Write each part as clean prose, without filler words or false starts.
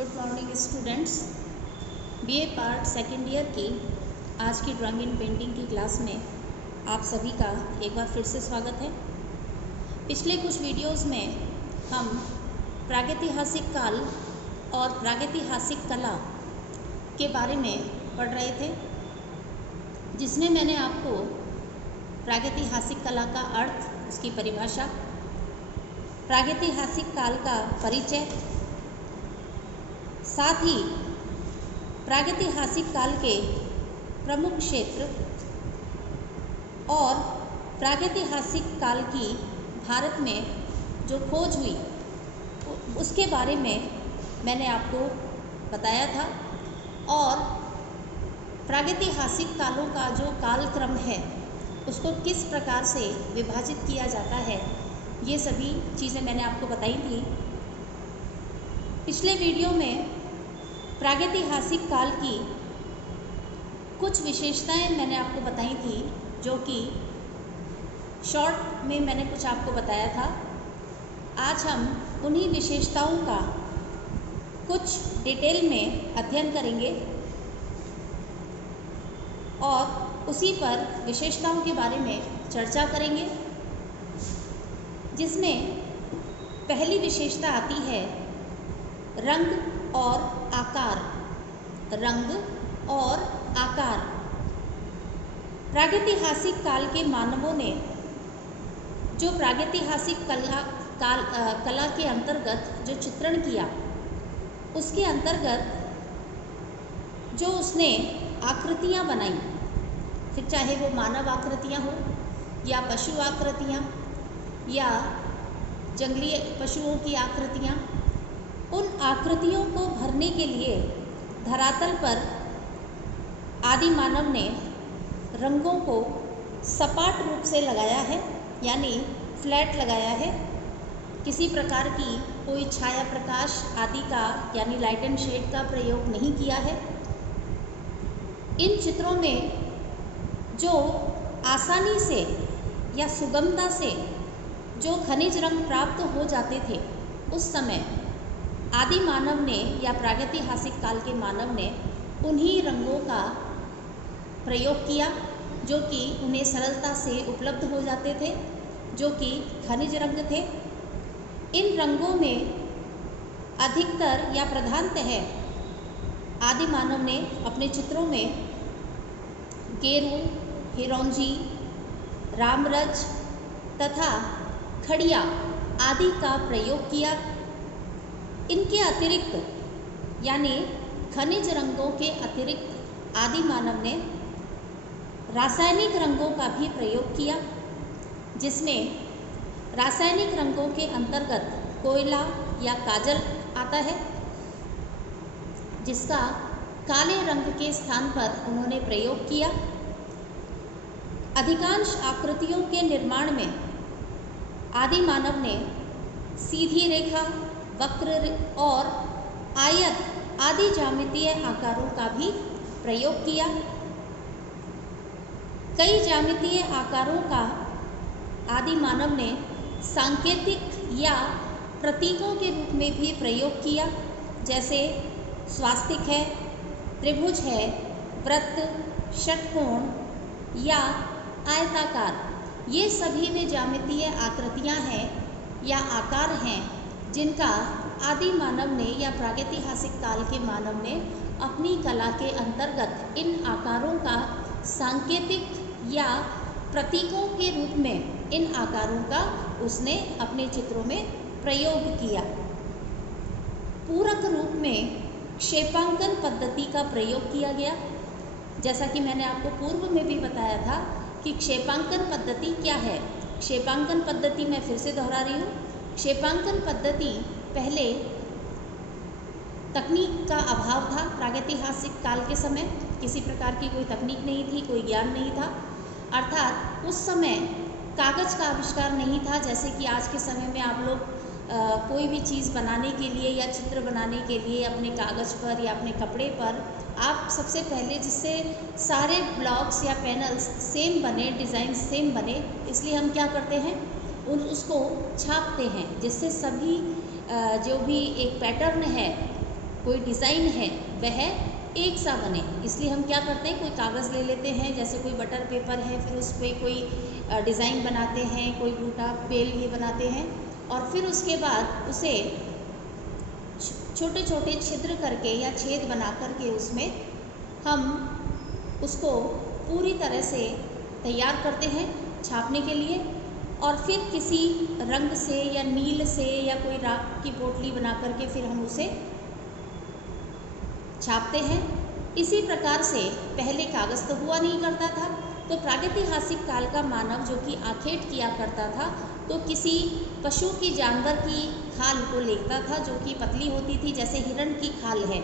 Good morning students. BA part second year की आज की ड्राइंग एंड पेंटिंग की क्लास में आप सभी का एक बार फिर से स्वागत है। पिछले कुछ वीडियोस में हम प्रागैतिहासिक काल और प्रागैतिहासिक कला के बारे में पढ़ रहे थे, जिसमें मैंने आपको प्रागैतिहासिक कला का अर्थ, उसकी परिभाषा, प्रागैतिहासिक काल का परिचय, साथ ही प्रागैतिहासिक काल के प्रमुख क्षेत्र और प्रागैतिहासिक काल की भारत में जो खोज हुई उसके बारे में मैंने आपको बताया था। और प्रागैतिहासिक कालों का जो कालक्रम है उसको किस प्रकार से विभाजित किया जाता है, ये सभी चीज़ें मैंने आपको बताई थी। पिछले वीडियो में प्रागैतिहासिक काल की कुछ विशेषताएं मैंने आपको बताई थी, जो कि शॉर्ट में मैंने कुछ आपको बताया था। आज हम उन्हीं विशेषताओं का कुछ डिटेल में अध्ययन करेंगे और उसी पर विशेषताओं के बारे में चर्चा करेंगे, जिसमें पहली विशेषता आती है रंग और आकार। रंग और आकार। प्रागैतिहासिक काल के मानवों ने जो प्रागैतिहासिक कला के अंतर्गत जो चित्रण किया, उसके अंतर्गत जो उसने आकृतियाँ बनाई, फिर चाहे वो मानव आकृतियाँ हो या पशु आकृतियाँ या जंगली पशुओं की आकृतियाँ, उन आकृतियों को भरने के लिए धरातल पर आदि मानव ने रंगों को सपाट रूप से लगाया है, यानी फ्लैट लगाया है। किसी प्रकार की कोई छाया प्रकाश आदि का यानी लाइट एंड शेड का प्रयोग नहीं किया है। इन चित्रों में जो आसानी से या सुगमता से जो खनिज रंग प्राप्त हो जाते थे, उस समय आदि मानव ने या प्रागैतिहासिक काल के मानव ने उन्हीं रंगों का प्रयोग किया, जो कि उन्हें सरलता से उपलब्ध हो जाते थे, जो कि खनिज रंग थे। इन रंगों में अधिकतर या प्रधानतः आदि मानव ने अपने चित्रों में गेरू, हिरोंजी, रामरज तथा खड़िया आदि का प्रयोग किया। इनके अतिरिक्त यानी खनिज रंगों के अतिरिक्त आदि मानव ने रासायनिक रंगों का भी प्रयोग किया, जिसमें रासायनिक रंगों के अंतर्गत कोयला या काजल आता है, जिसका काले रंग के स्थान पर उन्होंने प्रयोग किया। अधिकांश आकृतियों के निर्माण में आदि मानव ने सीधी रेखा, वक्र और आयत आदि ज्यामितीय आकारों का भी प्रयोग किया। कई ज्यामितीय आकारों का आदि मानव ने सांकेतिक या प्रतीकों के रूप में भी प्रयोग किया, जैसे स्वास्तिक है, त्रिभुज है, वृत्त, षटकोण या आयताकार। ये सभी वे ज्यामितीय आकृतियाँ हैं या आकार हैं जिनका आदि मानव ने या प्रागैतिहासिक काल के मानव ने अपनी कला के अंतर्गत इन आकारों का सांकेतिक या प्रतीकों के रूप में इन आकारों का उसने अपने चित्रों में प्रयोग किया। पूरक रूप में क्षेपांकन पद्धति का प्रयोग किया गया। जैसा कि मैंने आपको पूर्व में भी बताया था कि क्षेपांकन पद्धति क्या है। क्षेपांकन पद्धति मैं फिर से दोहरा रही हूँ। क्षेपांकन पद्धति पहले तकनीक का अभाव था। प्रागैतिहासिक काल के समय किसी प्रकार की कोई तकनीक नहीं थी, कोई ज्ञान नहीं था, अर्थात उस समय कागज़ का आविष्कार नहीं था। जैसे कि आज के समय में आप लोग कोई भी चीज़ बनाने के लिए या चित्र बनाने के लिए अपने कागज़ पर या अपने कपड़े पर आप सबसे पहले, जिससे सारे ब्लॉक्स या पैनल्स सेम बने, डिज़ाइन सेम बने, इसलिए हम क्या करते हैं, उसको छापते हैं, जिससे सभी जो भी एक पैटर्न है कोई डिज़ाइन है वह एक सा बने। इसलिए हम क्या करते हैं, कोई कागज़ ले लेते हैं, जैसे कोई बटर पेपर है, फिर उस पर कोई डिज़ाइन बनाते हैं, कोई बूटा बेल ये बनाते हैं, और फिर उसके बाद उसे छोटे छोटे छिद्र करके या छेद बना करके उसमें हम उसको पूरी तरह से तैयार करते हैं छापने के लिए, और फिर किसी रंग से या नील से या कोई राख की पोटली बना करके फिर हम उसे छापते हैं। इसी प्रकार से पहले कागज़ तो हुआ नहीं करता था, तो प्रागैतिहासिक काल का मानव जो कि आखेट किया करता था, तो किसी पशु की, जानवर की खाल को लेता था जो कि पतली होती थी, जैसे हिरण की खाल है,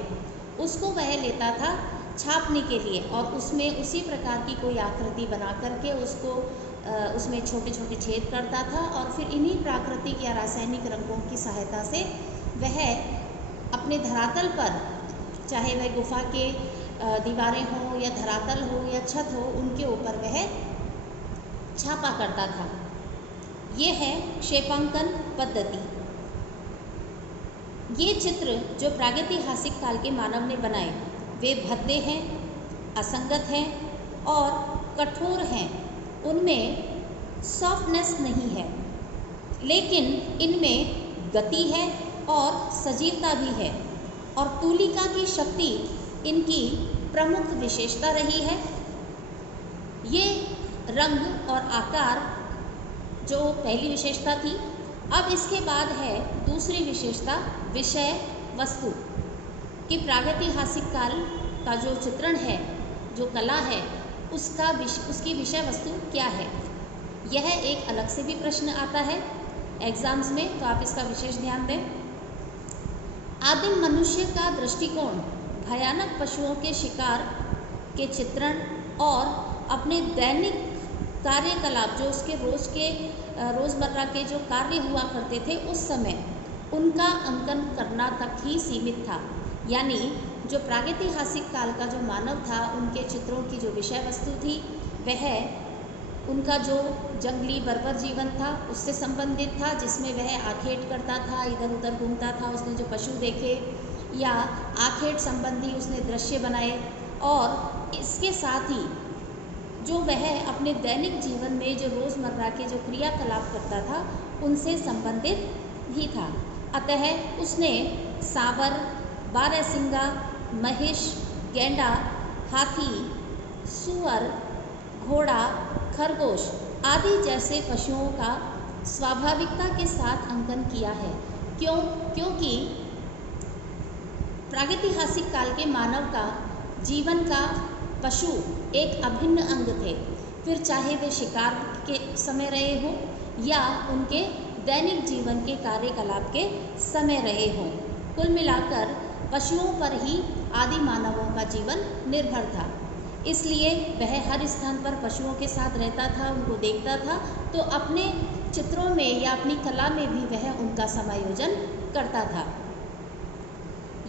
उसको वह लेता था छापने के लिए, और उसमें उसी प्रकार की कोई आकृति बना करके उसको उसमें छोटे छोटे छेद करता था, और फिर इन्हीं प्राकृतिक या रासायनिक रंगों की सहायता से वह अपने धरातल पर, चाहे वह गुफा के दीवारें हों या धरातल हो या छत हो, उनके ऊपर वह छापा करता था। ये है क्षेपांकन पद्धति। ये चित्र जो प्रागैतिहासिक काल के मानव ने बनाए वे भद्दे हैं, असंगत हैं और कठोर हैं। उनमें सॉफ्टनेस नहीं है, लेकिन इनमें गति है और सजीवता भी है, और तूलिका की शक्ति इनकी प्रमुख विशेषता रही है। ये रंग और आकार जो पहली विशेषता थी, अब इसके बाद है दूसरी विशेषता विषय वस्तु, कि प्रागैतिहासिक काल का जो चित्रण है, जो कला है, उसकी विषय वस्तु क्या है। यह एक अलग से भी प्रश्न आता है एग्जाम्स में, तो आप इसका विशेष ध्यान दें। आदिम मनुष्य का दृष्टिकोण भयानक पशुओं के शिकार के चित्रण और अपने दैनिक कार्यकलाप, जो उसके रोज़मर्रा के जो कार्य हुआ करते थे उस समय, उनका अंकन करना तक ही सीमित था। यानी जो प्रागैतिहासिक काल का जो मानव था, उनके चित्रों की जो विषय वस्तु थी वह उनका जो जंगली बर्बर जीवन था उससे संबंधित था, जिसमें वह आखेट करता था, इधर उधर घूमता था, उसने जो पशु देखे या आखेट संबंधी उसने दृश्य बनाए, और इसके साथ ही जो वह अपने दैनिक जीवन में जो रोज़मर्रा के जो क्रियाकलाप करता था उनसे संबंधित भी था। अतः उसने सांवर, बारहसिंगा, महिष, गैंडा, हाथी, सूअर, घोड़ा, खरगोश आदि जैसे पशुओं का स्वाभाविकता के साथ अंकन किया है। क्योंकि प्रागैतिहासिक काल के मानव का जीवन का पशु एक अभिन्न अंग थे, फिर चाहे वे शिकार के समय रहे हों या उनके दैनिक जीवन के कार्यकलाप के समय रहे हों। कुल मिलाकर पशुओं पर ही आदि मानवों का जीवन निर्भर था। इसलिए वह हर स्थान पर पशुओं के साथ रहता था, उनको देखता था, तो अपने चित्रों में या अपनी कला में भी वह उनका समायोजन करता था।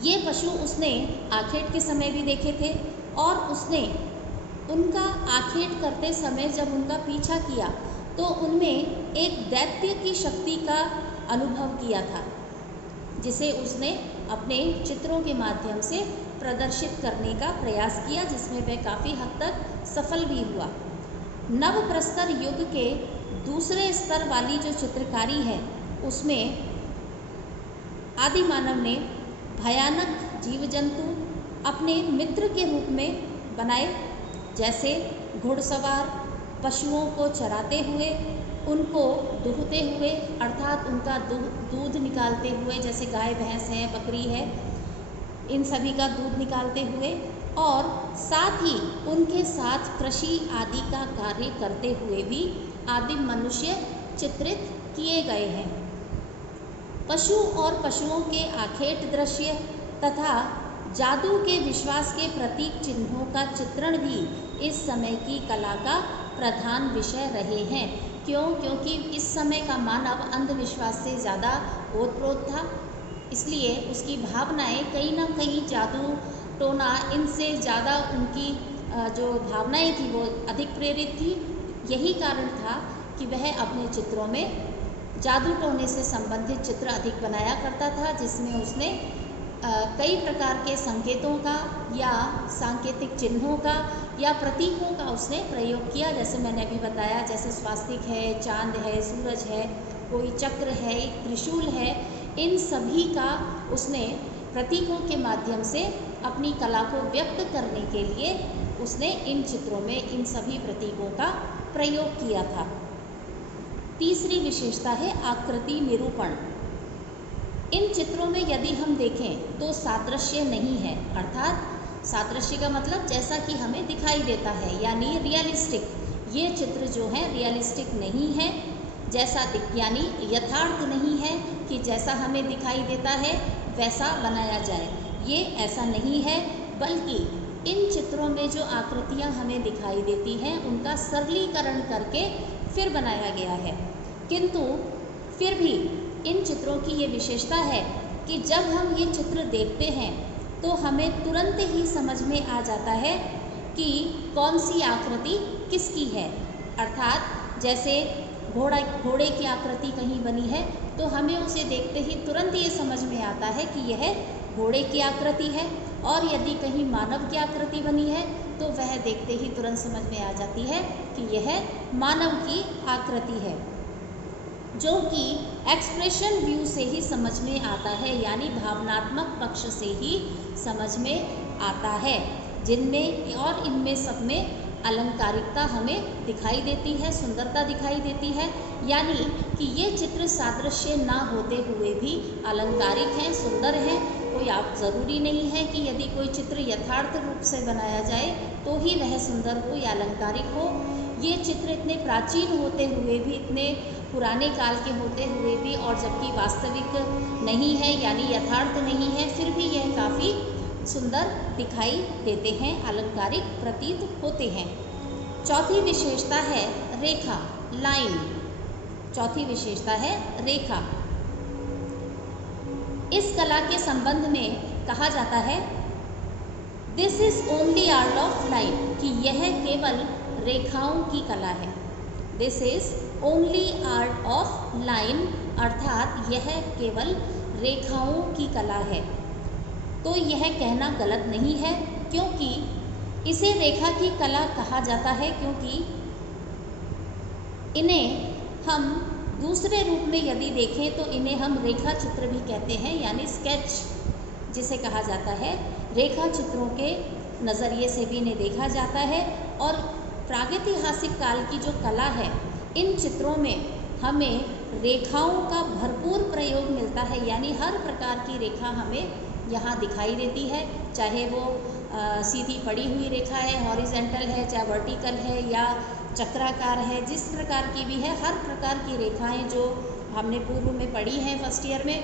ये पशु उसने आखेट के समय भी देखे थे, और उसने उनका आखेट करते समय जब उनका पीछा किया तो उनमें एक दैत्य की शक्ति का अनुभव किया था, जिसे उसने अपने चित्रों के माध्यम से प्रदर्शित करने का प्रयास किया, जिसमें वह काफ़ी हद तक सफल भी हुआ। नवप्रस्तर युग के दूसरे स्तर वाली जो चित्रकारी है उसमें आदि मानव ने भयानक जीव जंतु अपने मित्र के रूप में बनाए, जैसे घुड़सवार पशुओं को चराते हुए, उनको दूहते हुए, अर्थात उनका दूध निकालते हुए, जैसे गाय भैंस है, बकरी है, इन सभी का दूध निकालते हुए, और साथ ही उनके साथ कृषि आदि का कार्य करते हुए भी आदिम मनुष्य चित्रित किए गए हैं। पशु और पशुओं के आखेट दृश्य तथा जादू के विश्वास के प्रतीक चिन्हों का चित्रण भी इस समय की कला का प्रधान विषय रहे हैं। क्योंकि इस समय का मानव अंधविश्वास से ज़्यादा ओतप्रोत था, इसलिए उसकी भावनाएं कहीं ना कहीं जादू टोना इनसे ज़्यादा उनकी जो भावनाएं थी वो अधिक प्रेरित थी। यही कारण था कि वह अपने चित्रों में जादू टोने से संबंधित चित्र अधिक बनाया करता था, जिसमें उसने कई प्रकार के संकेतों का या सांकेतिक चिन्हों का या प्रतीकों का उसने प्रयोग किया। जैसे मैंने अभी बताया, जैसे स्वास्तिक है, चांद है, सूरज है, कोई चक्र है, एक त्रिशूल है, इन सभी का उसने प्रतीकों के माध्यम से अपनी कला को व्यक्त करने के लिए उसने इन चित्रों में इन सभी प्रतीकों का प्रयोग किया था। तीसरी विशेषता है आकृति निरूपण। इन चित्रों में यदि हम देखें तो सादृश्य नहीं है, अर्थात सादृश्य का मतलब जैसा कि हमें दिखाई देता है, यानी रियलिस्टिक। ये चित्र जो है रियलिस्टिक नहीं है, जैसा यानी यथार्थ नहीं है कि जैसा हमें दिखाई देता है वैसा बनाया जाए, ये ऐसा नहीं है। बल्कि इन चित्रों में जो आकृतियाँ हमें दिखाई देती हैं उनका सरलीकरण करके फिर बनाया गया है। किंतु फिर भी इन चित्रों की ये विशेषता है कि जब हम ये चित्र देखते हैं तो हमें तुरंत ही समझ में आ जाता है कि कौन सी आकृति किसकी है। अर्थात जैसे घोड़े की आकृति कहीं बनी है तो हमें उसे देखते ही तुरंत ये समझ में आता है कि यह घोड़े की आकृति है, और यदि कहीं मानव की आकृति बनी है तो वह देखते ही तुरंत समझ में आ जाती है कि यह मानव की आकृति है, जो कि एक्सप्रेशन व्यू से ही समझ में आता है, यानी भावनात्मक पक्ष से ही समझ में आता है, जिनमें और इनमें सब में अलंकारिकता हमें दिखाई देती है, सुंदरता दिखाई देती है। यानी कि ये चित्र सादृश्य ना होते हुए भी अलंकारिक हैं, सुंदर हैं। कोई आप ज़रूरी नहीं है कि यदि कोई चित्र यथार्थ रूप से बनाया जाए तो ही वह सुंदर हो या अलंकारिक हो। ये चित्र इतने प्राचीन होते हुए भी, इतने पुराने काल के होते हुए भी, और जबकि वास्तविक नहीं है यानी यथार्थ नहीं है, फिर भी यह काफ़ी सुंदर दिखाई देते हैं, अलंकारिक प्रतीत होते हैं। चौथी विशेषता है रेखा, लाइन। चौथी विशेषता है रेखा। इस कला के संबंध में कहा जाता है this is only art of line, कि यह केवल रेखाओं की कला है। This is only art of line, अर्थात यह केवल रेखाओं की कला है। तो यह कहना गलत नहीं है, क्योंकि इसे रेखा की कला कहा जाता है, क्योंकि इन्हें हम दूसरे रूप में यदि देखें तो इन्हें हम रेखा चित्र भी कहते हैं, यानी स्केच जिसे कहा जाता है। रेखा चित्रों के नज़रिए से भी इन्हें देखा जाता है। और प्रागैतिहासिक काल की जो कला है, इन चित्रों में हमें रेखाओं का भरपूर प्रयोग मिलता है, यानी हर प्रकार की रेखा हमें यहाँ दिखाई देती है, चाहे वो सीधी पड़ी हुई रेखा है, हॉरिजेंटल है, चाहे वर्टिकल है या चक्राकार है, जिस प्रकार की भी है, हर प्रकार की रेखाएं जो हमने पूर्व में पढ़ी हैं फर्स्ट ईयर में,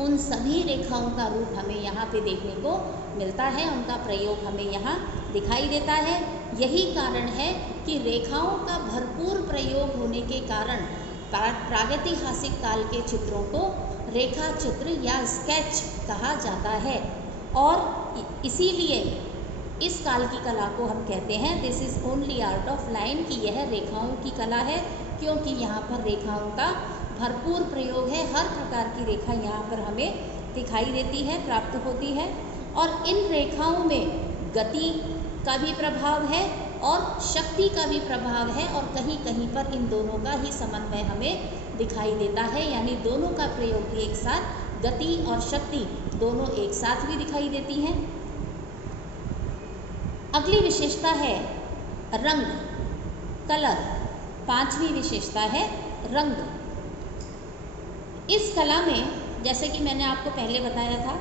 उन सभी रेखाओं का रूप हमें यहाँ पे देखने को मिलता है, उनका प्रयोग हमें यहाँ दिखाई देता है। यही कारण है कि रेखाओं का भरपूर प्रयोग होने के कारण प्रागैतिहासिक काल के चित्रों को रेखा चित्र या स्केच कहा जाता है। और इसीलिए इस काल की कला को हम कहते हैं this is only art of line, कि यह रेखाओं की कला है, क्योंकि यहाँ पर रेखाओं का भरपूर प्रयोग है। हर प्रकार की रेखा यहाँ पर हमें दिखाई देती है, प्राप्त होती है। और इन रेखाओं में गति का भी प्रभाव है और शक्ति का भी प्रभाव है, और कहीं कहीं पर इन दोनों का ही समन्वय हमें दिखाई देता है, यानी दोनों का प्रयोग भी एक साथ, गति और शक्ति दोनों एक साथ भी दिखाई देती हैं। अगली विशेषता है रंग, कलर। पांचवी विशेषता है रंग। इस कला में, जैसे कि मैंने आपको पहले बताया था,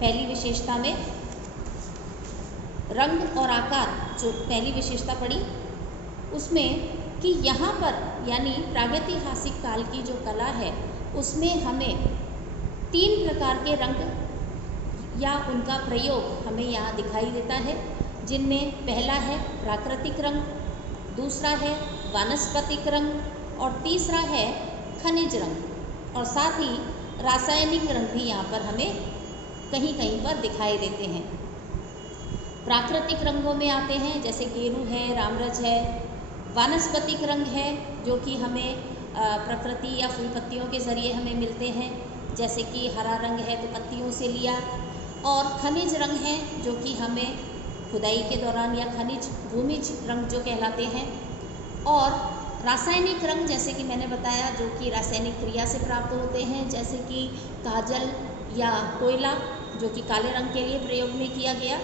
पहली विशेषता में रंग और आकार, जो पहली विशेषता पड़ी उसमें, कि यहाँ पर यानी प्रागैतिहासिक काल की जो कला है उसमें हमें 3 प्रकार के रंग या उनका प्रयोग हमें यहाँ दिखाई देता है, जिनमें पहला है प्राकृतिक रंग, दूसरा है वानस्पतिक रंग और तीसरा है खनिज रंग। और साथ ही रासायनिक रंग भी यहाँ पर हमें कहीं कहीं पर दिखाई देते हैं। प्राकृतिक रंगों में आते हैं जैसे गेरू है, रामरज है। वानस्पतिक रंग है जो कि हमें प्रकृति या फूल पत्तियों के ज़रिए हमें मिलते हैं, जैसे कि हरा रंग है तो पत्तियों से लिया, और खनिज रंग हैं जो कि हमें खुदाई के दौरान या खनिज भूमिज रंग जो कहलाते हैं, और रासायनिक रंग जैसे कि मैंने बताया जो कि रासायनिक क्रिया से प्राप्त होते हैं, जैसे कि काजल या कोयला जो कि काले रंग के लिए प्रयोग में किया गया।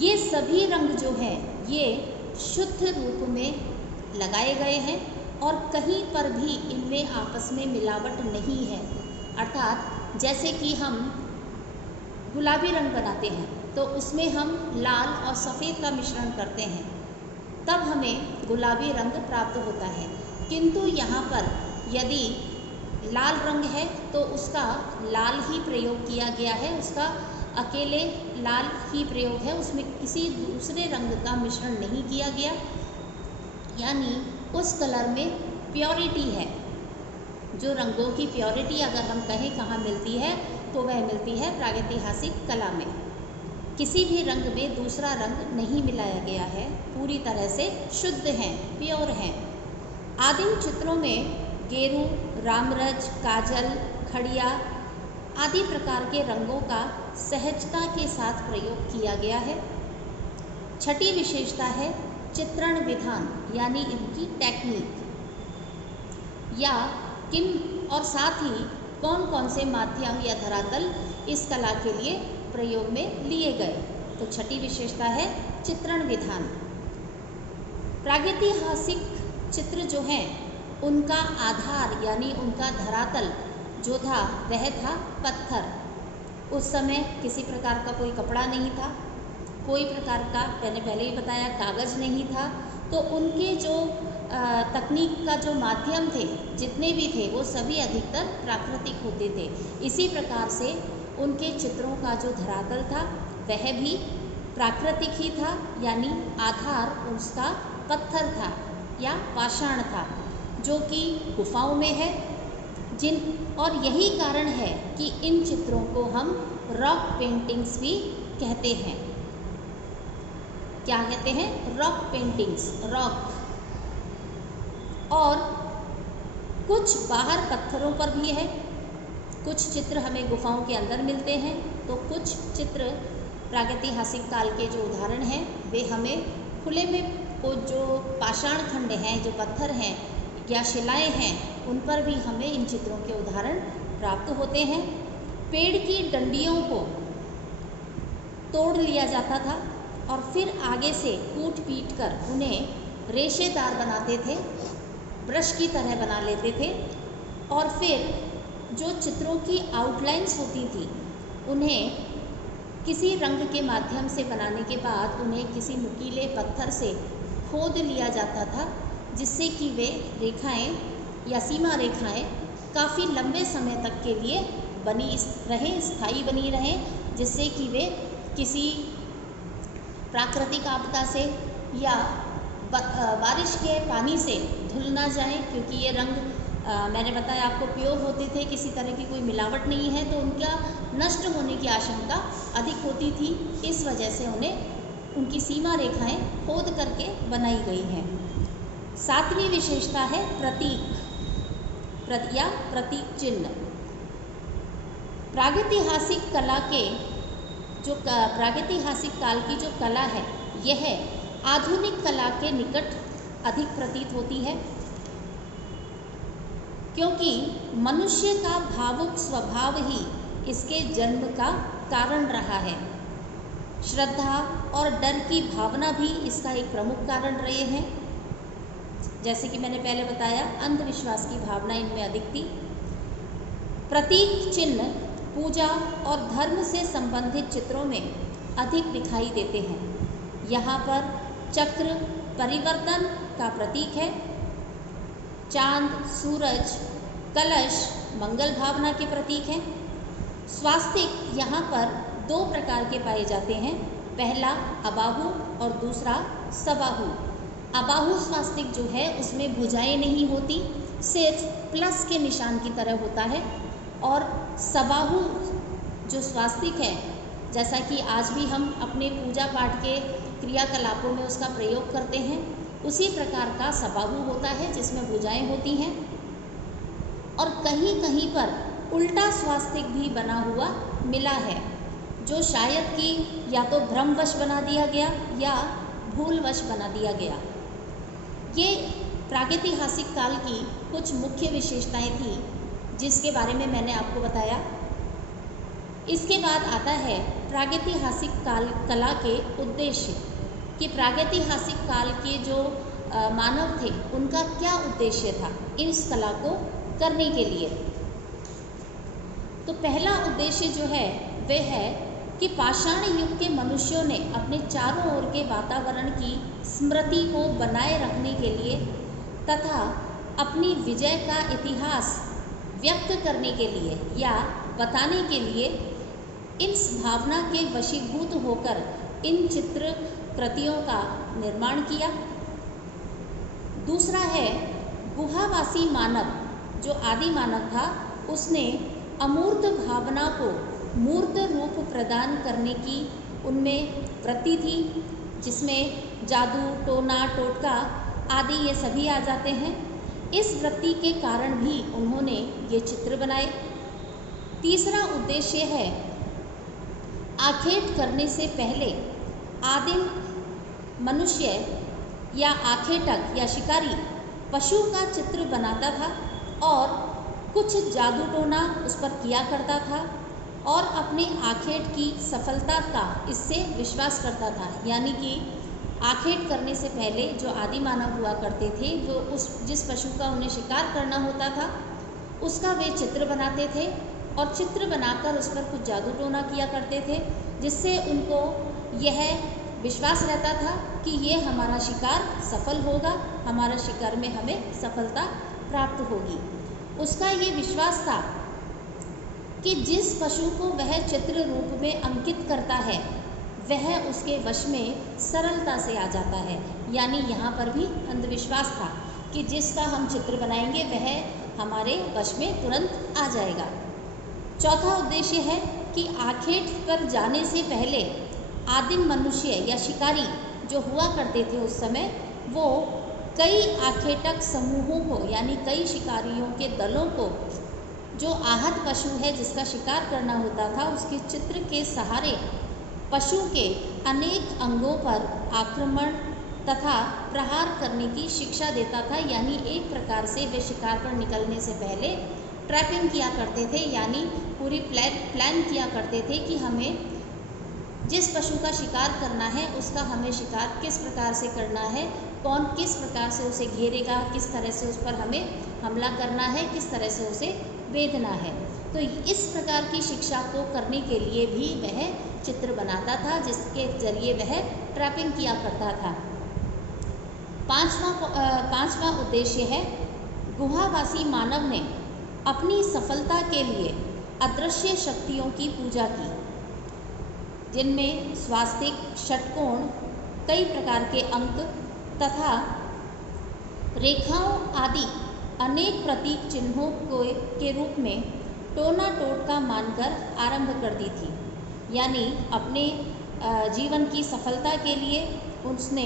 ये सभी रंग जो हैं ये शुद्ध रूप में लगाए गए हैं और कहीं पर भी इनमें आपस में मिलावट नहीं है। अर्थात जैसे कि हम गुलाबी रंग बनाते हैं तो उसमें हम लाल और सफ़ेद का मिश्रण करते हैं, तब हमें गुलाबी रंग प्राप्त होता है। किंतु यहाँ पर यदि लाल रंग है तो उसका लाल ही प्रयोग किया गया है, उसका अकेले लाल ही प्रयोग है, उसमें किसी दूसरे रंग का मिश्रण नहीं किया गया, यानी उस कलर में प्योरिटी है। जो रंगों की प्योरिटी अगर हम कहें कहाँ मिलती है तो वह मिलती है प्रागैतिहासिक कला में। किसी भी रंग में दूसरा रंग नहीं मिलाया गया है, पूरी तरह से शुद्ध हैं, प्योर हैं। आदिम चित्रों में गेरू, रामरज, काजल, खड़िया आदि प्रकार के रंगों का सहजता के साथ प्रयोग किया गया है। छठी विशेषता है चित्रण विधान, यानी इनकी टेक्निक, या किन और साथ ही कौन कौन से माध्यम या धरातल इस कला के लिए प्रयोग में लिए गए। तो छठी विशेषता है चित्रण विधान। प्रागैतिहासिक चित्र जो हैं उनका आधार यानी उनका धरातल जो था वह था पत्थर। उस समय किसी प्रकार का कोई कपड़ा नहीं था, कोई प्रकार का, मैंने पहले ही बताया, कागज़ नहीं था, तो उनके जो तकनीक का जो माध्यम थे जितने भी थे वो सभी अधिकतर प्राकृतिक होते थे। इसी प्रकार से उनके चित्रों का जो धरातल था वह भी प्राकृतिक ही था, यानी आधार उसका पत्थर था या पाषाण था, जो कि गुफाओं में है और यही कारण है कि इन चित्रों को हम रॉक पेंटिंग्स भी कहते हैं। क्या कहते हैं? Rock paintings, rock. और कुछ बाहर पत्थरों पर भी है, कुछ चित्र हमें गुफाओं के अंदर मिलते हैं, तो कुछ चित्र प्रागैतिहासिक काल के जो उदाहरण हैं वे हमें खुले में वो जो पाषाण खंड हैं, जो पत्थर हैं या शिलाएं हैं, उन पर भी हमें इन चित्रों के उदाहरण प्राप्त होते हैं। पेड़ की डंडियों को तोड़ लिया जाता था और फिर आगे से कूट पीट कर उन्हें रेशेदार बनाते थे, ब्रश की तरह बना लेते थे, और फिर जो चित्रों की आउटलाइंस होती थी उन्हें किसी रंग के माध्यम से बनाने के बाद उन्हें किसी नुकीले पत्थर से खोद लिया जाता था, जिससे कि वे रेखाएं या सीमा रेखाएं काफ़ी लंबे समय तक के लिए बनी रहें, स्थायी बनी रहें, जिससे कि वे किसी प्राकृतिक आपदा से या बारिश के पानी से धुल ना जाएं, क्योंकि ये रंग मैंने बताया आपको प्योर होते थे, किसी तरह की कोई मिलावट नहीं है, तो उनका नष्ट होने की आशंका अधिक होती थी। इस वजह से उन्हें उनकी सीमा रेखाएं खोद करके बनाई गई हैं। सातवीं विशेषता है प्रतीक या प्रतीक चिन्ह। प्रागैतिहासिक कला के जो प्रागैतिहासिक काल की जो कला है यह आधुनिक कला के निकट अधिक प्रतीत होती है, क्योंकि मनुष्य का भावुक स्वभाव ही इसके जन्म का कारण रहा है। श्रद्धा और डर की भावना भी इसका एक प्रमुख कारण रहे हैं। जैसे कि मैंने पहले बताया, अंधविश्वास की भावना इनमें अधिक थी। प्रतीक चिन्ह पूजा और धर्म से संबंधित चित्रों में अधिक दिखाई देते हैं। यहाँ पर चक्र परिवर्तन का प्रतीक है, चांद, सूरज, कलश मंगल भावना के प्रतीक हैं। स्वास्तिक यहाँ पर दो प्रकार के पाए जाते हैं, पहला अबाहु और दूसरा सबाहु। अबाहु स्वास्तिक जो है उसमें भुजाएं नहीं होती, सिर्फ प्लस के निशान की तरह होता है, और सबाहु जो स्वास्तिक है, जैसा कि आज भी हम अपने पूजा पाठ के क्रियाकलापों में उसका प्रयोग करते हैं, उसी प्रकार का सबाहु होता है जिसमें भुजाएं होती हैं। और कहीं कहीं पर उल्टा स्वास्तिक भी बना हुआ मिला है, जो शायद कि या तो भ्रमवश बना दिया गया या भूलवश बना दिया गया। ये प्रागैतिहासिक काल की कुछ मुख्य विशेषताएं थी जिसके बारे में मैंने आपको बताया। इसके बाद आता है प्रागैतिहासिक काल कला के उद्देश्य, कि प्रागैतिहासिक काल के जो मानव थे उनका क्या उद्देश्य था इस कला को करने के लिए। तो पहला उद्देश्य जो है वह है कि पाषाण युग के मनुष्यों ने अपने चारों ओर के वातावरण की स्मृति को बनाए रखने के लिए तथा अपनी विजय का इतिहास व्यक्त करने के लिए या बताने के लिए इस भावना के वशीभूत होकर इन चित्र कृतियों का निर्माण किया। दूसरा है गुहावासी मानव, जो आदि मानव था, उसने अमूर्त भावना को मूर्त रूप प्रदान करने की उनमें वृत्ति थी, जिसमें जादू, टोना, टोटका आदि ये सभी आ जाते हैं। इस वृत्ति के कारण भी उन्होंने ये चित्र बनाए। तीसरा उद्देश्य है आखेट करने से पहले आदिम मनुष्य या आखेटक या शिकारी पशु का चित्र बनाता था और कुछ जादू टोना उस पर किया करता था और अपने आखेट की सफलता का इससे विश्वास करता था। यानी कि आखेट करने से पहले जो आदि मानव हुआ करते थे, वो जिस पशु का उन्हें शिकार करना होता था उसका वे चित्र बनाते थे और चित्र बनाकर उस पर कुछ जादू टोना किया करते थे, जिससे उनको यह विश्वास रहता था कि ये हमारा शिकार सफल होगा, हमारा शिकार में हमें सफलता प्राप्त होगी। उसका ये विश्वास था कि जिस पशु को वह चित्र रूप में अंकित करता है वह उसके वश में सरलता से आ जाता है। यानी यहाँ पर भी अंधविश्वास था कि जिसका हम चित्र बनाएंगे वह हमारे वश में तुरंत आ जाएगा। चौथा उद्देश्य है कि आखेट पर जाने से पहले आदिम मनुष्य या शिकारी जो हुआ करते थे उस समय, वो कई आखेटक समूहों को यानी कई शिकारियों के दलों को, जो आहत पशु है जिसका शिकार करना होता था, उसके चित्र के सहारे पशु के अनेक अंगों पर आक्रमण तथा प्रहार करने की शिक्षा देता था। यानी एक प्रकार से वे शिकार पर निकलने से पहले ट्रैपिंग किया करते थे, यानी पूरी प्लान किया करते थे कि हमें जिस पशु का शिकार करना है उसका हमें शिकार किस प्रकार से करना है, कौन किस प्रकार से उसे घेरेगा, किस तरह से उस पर हमें हमला करना है, किस तरह से उसे वेदना है। तो इस प्रकार की शिक्षा को करने के लिए भी वह चित्र बनाता था, जिसके जरिए वह ट्रैपिंग किया करता था। पांचवा उद्देश्य है गुहावासी मानव ने अपनी सफलता के लिए अदृश्य शक्तियों की पूजा की, जिनमें स्वास्तिक, षटकोण, कई प्रकार के अंक तथा रेखाओं आदि अनेक प्रतीक चिन्हों के रूप में टोना टोटका मानकर आरंभ कर दी थी। यानी अपने जीवन की सफलता के लिए उसने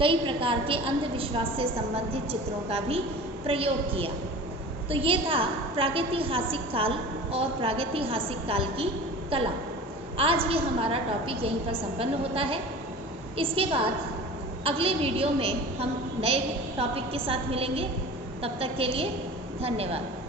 कई प्रकार के अंधविश्वास से संबंधित चित्रों का भी प्रयोग किया। तो ये था प्रागैतिहासिक काल और प्रागैतिहासिक काल की कला। आज ये हमारा टॉपिक यहीं पर संपन्न होता है। इसके बाद अगले वीडियो में हम नए टॉपिक के साथ मिलेंगे। तब तक के लिए धन्यवाद।